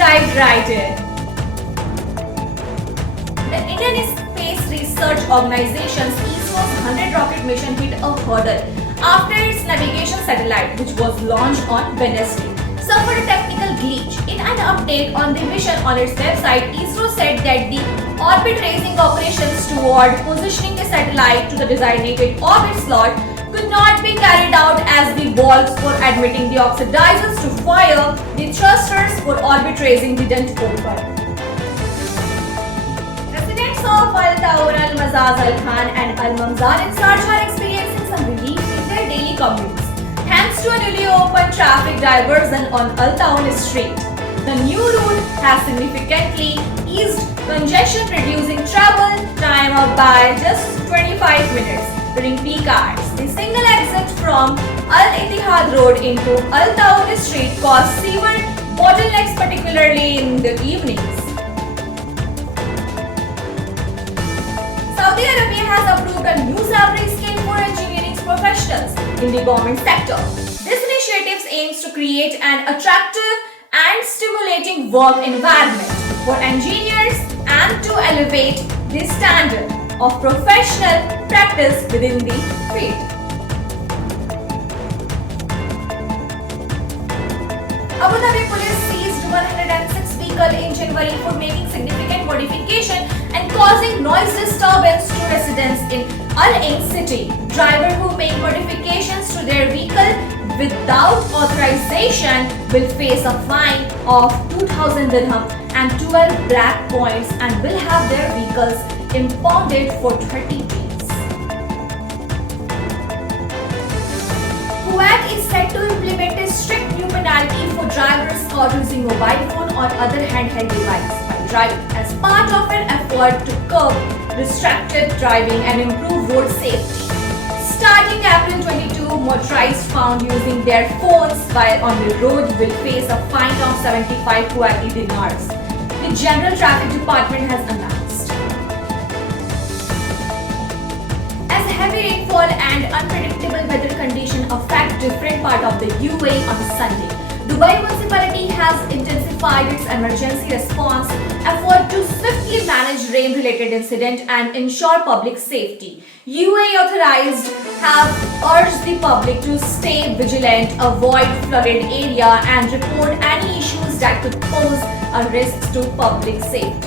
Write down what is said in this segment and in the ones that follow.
dive right in. The Indian Space Research Organization's ISRO's 100 rocket mission hit a hurdle after its navigation satellite, which was launched on Wednesday, suffered a technical glitch. In an update on the mission on its website, ISRO said that the orbit raising operations toward positioning the satellite to the designated orbit slot could not be carried out as the valves for admitting the oxidizers to fire, the thrusters for orbit raising didn't open. Residents of Al Taur, Al Mazaz, Al Khan and Al Mamzan in Sharjah are experiencing some relief in their daily commutes, thanks to a newly opened traffic diversion on Al Taun Street. The new route has significantly eased congestion, reducing travel time by just 25 minutes during peak hours. The single exit from Al Ittihad Road into Al Taun Street caused severe bottlenecks, particularly in the evenings. Saudi Arabia has approved a new salary scale for engineering professionals in the government sector. This initiative aims to create an attractive and stimulating work environment for engineers and to elevate the standard of professional practice within the field. Abu Dhabi police seized 106 vehicles in January for making significant modification and causing noise disturbance to residents in Al Ain city. Drivers who make modifications to their vehicle without authorization will face a fine of 2,000 dirham and 12 black points and will have their vehicles impounded for 30 days. Kuwait is set to implement a strict new penalty for drivers caught using mobile phone or other handheld device while driving as part of an effort to curb distracted driving and improve road safety. Starting April 22, motorists found using their phones while on the road will face a fine of 75 Kuwaiti dinars, the General Traffic Department has announced. As heavy rainfall and unpredictable weather conditions affect different parts of the UAE on Sunday, Dubai municipality has intensified its emergency response effort to swiftly manage rain-related incidents and ensure public safety. UAE authorities have urged the public to stay vigilant, avoid flooded area and report any issues that could pose a risk to public safety.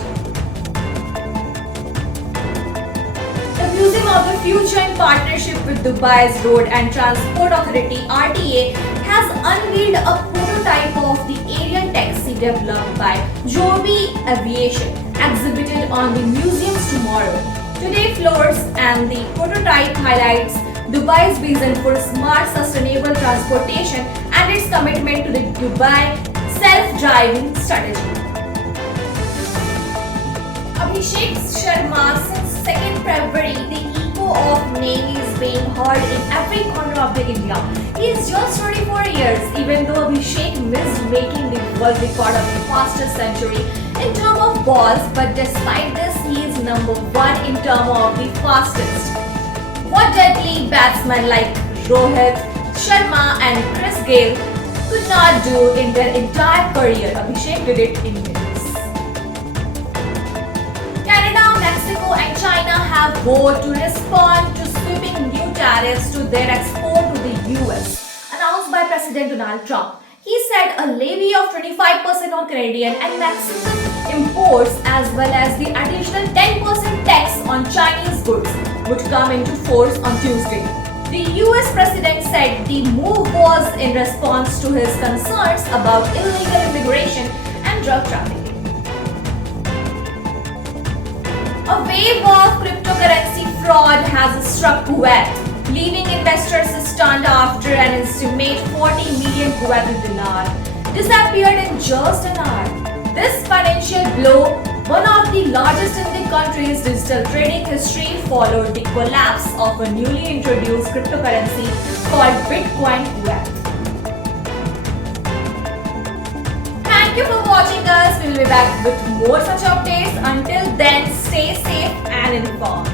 The Museum of the Future, in partnership with Dubai's Road and Transport Authority (RTA), has unveiled a prototype of the aerial taxi developed by Joby Aviation, exhibited on the museums tomorrow. Today floors and the prototype highlights Dubai's vision for smart, sustainable transportation and its commitment to the Dubai self-driving strategy. Abhishek Sharma, since 2nd February, the echo of Navy is being heard in every corner of the India. He is just 24 years, even though Abhishek missed making the world record of the fastest century in terms of balls, but despite this, he is number 1 in terms of the fastest. What deadly batsmen like Rohit Sharma and Chris Gayle could not do in their entire career, Abhishek did it in minutes. Canada, Mexico and China have vowed to respond to sweeping new tariffs to their export to the US, announced by President Donald Trump. He said a levy of 25% on Canadian and Mexican imports as well as the additional 10% tax on Chinese goods would come into force on Tuesday. The US President said the move was in response to his concerns about illegal immigration and drug trafficking. A wave of cryptocurrency fraud has struck Kuwait, leaving investors stunned after an estimate 40 million Kuwaiti dinar disappeared in just an hour. This financial blow, one of the largest in the country's digital trading history, followed the collapse of a newly introduced cryptocurrency called Bitcoin Kuwait. Thank you for watching us. We will be back with more such updates. Until then, stay safe and informed.